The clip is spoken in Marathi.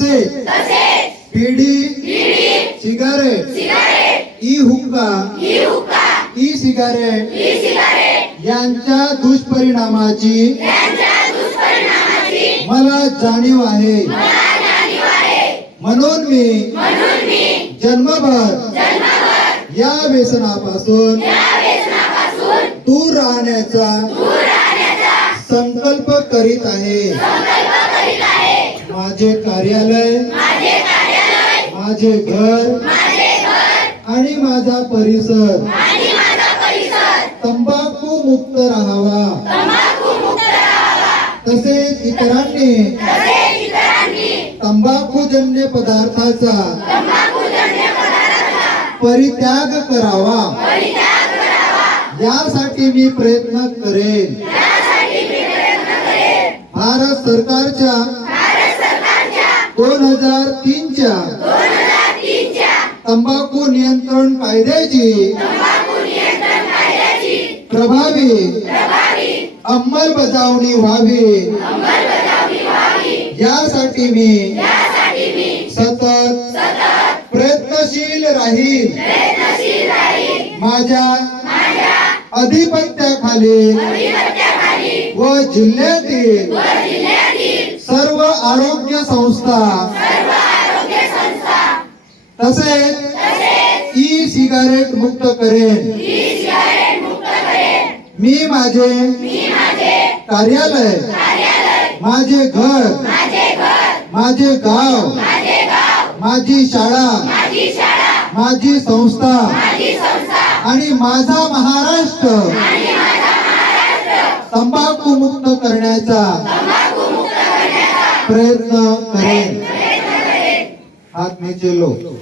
तसेच बीडी सिगारेट ई हुक्का ई सिगारेट यांच्या दुष्परिणामाची मला जाणीव आहे. म्हणून मी जन्मभर या व्यसनापासून दूर राहण्याचा संकल्प करीत आहे. माझे कार्यालय. माझे घर. आणि माझा परिसर. तंबाखू मुक्त राहावा. तसेच इतरांनी. तंबाखूजन्य पदार्थाचा. परित्याग करावा. यासाठी मी प्रयत्न करेन. भारत सरकारच्या दोन हजार तीनच्या तंबाखू नियंत्रण कायद्याची प्रभावी अंमलबजावणी व्हावी. यासाठी मी सतत प्रयत्नशील राहील. माझ्या अधिपत्याखाली व जिल्ह्यातील आरोग्य संस्था. तसेच ई सिगारेट मुक्त करेन. मी माझे कार्यालय माझे घर माझे गाव माझी शाळा माझी संस्था आणि माझा महाराष्ट्र तंबाखू मुक्त करण्याचा करेन हात मी चलो